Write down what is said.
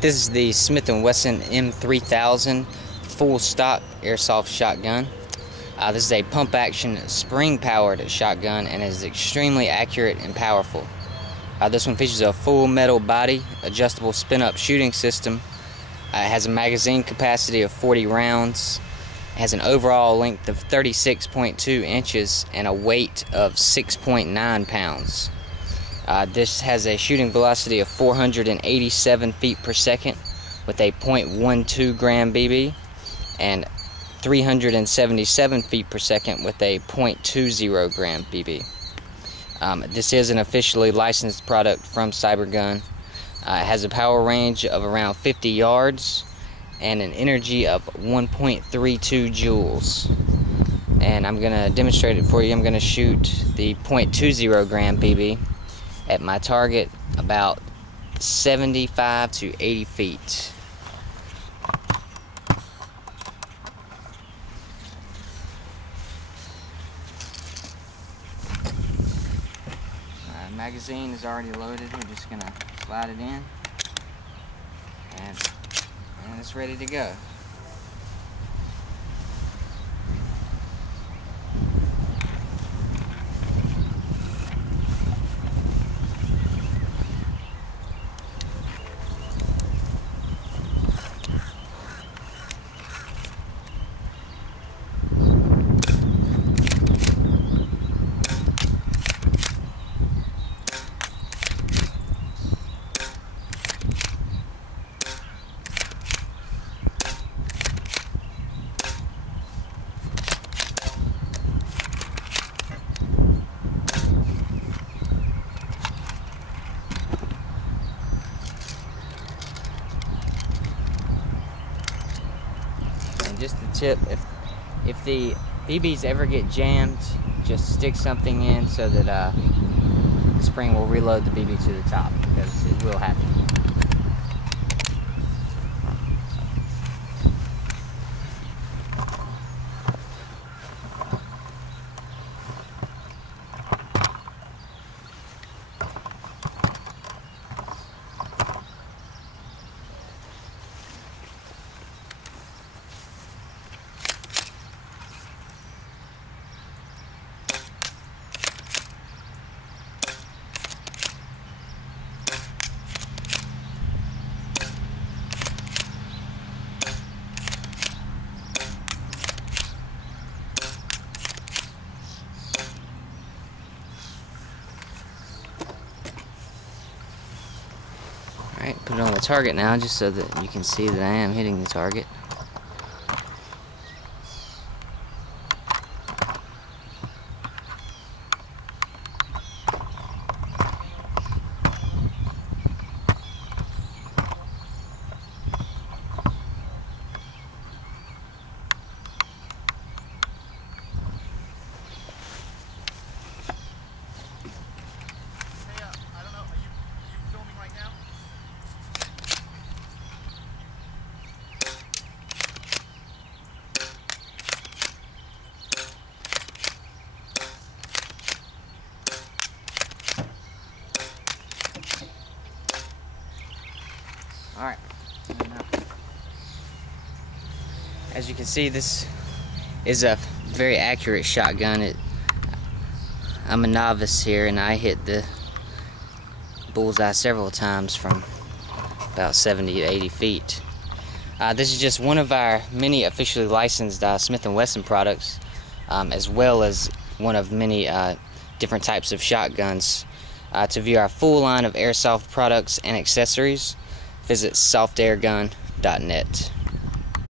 This is the Smith & Wesson M3000 full stock airsoft shotgun. This is a pump action spring powered shotgun and is extremely accurate and powerful. This one features a full metal body, adjustable spin up shooting system. It has a magazine capacity of 40 rounds. It has an overall length of 36.2 inches and a weight of 6.9 pounds. This has a shooting velocity of 487 feet per second with a .12 gram BB and 377 feet per second with a .20 gram BB. This is an officially licensed product from Cybergun. It has a power range of around 50 yards and an energy of 1.32 joules. And I'm going to demonstrate it for you. I'm going to shoot the .20 gram BB at my target about 75 to 80 feet. Magazine is already loaded. We're just gonna slide it in, and it's ready to go. Just the tip, if the BBs ever get jammed, just stick something in so that the spring will reload the BB to the top, because it will happen. Alright, put it on the target now, just so that you can see that I am hitting the target. Alright, as you can see, this is a very accurate shotgun. I'm a novice here, and I hit the bullseye several times from about 70 to 80 feet. This is just one of our many officially licensed Smith & Wesson products, as well as one of many different types of shotguns. To view our full line of airsoft products and accessories, visit softairgun.net.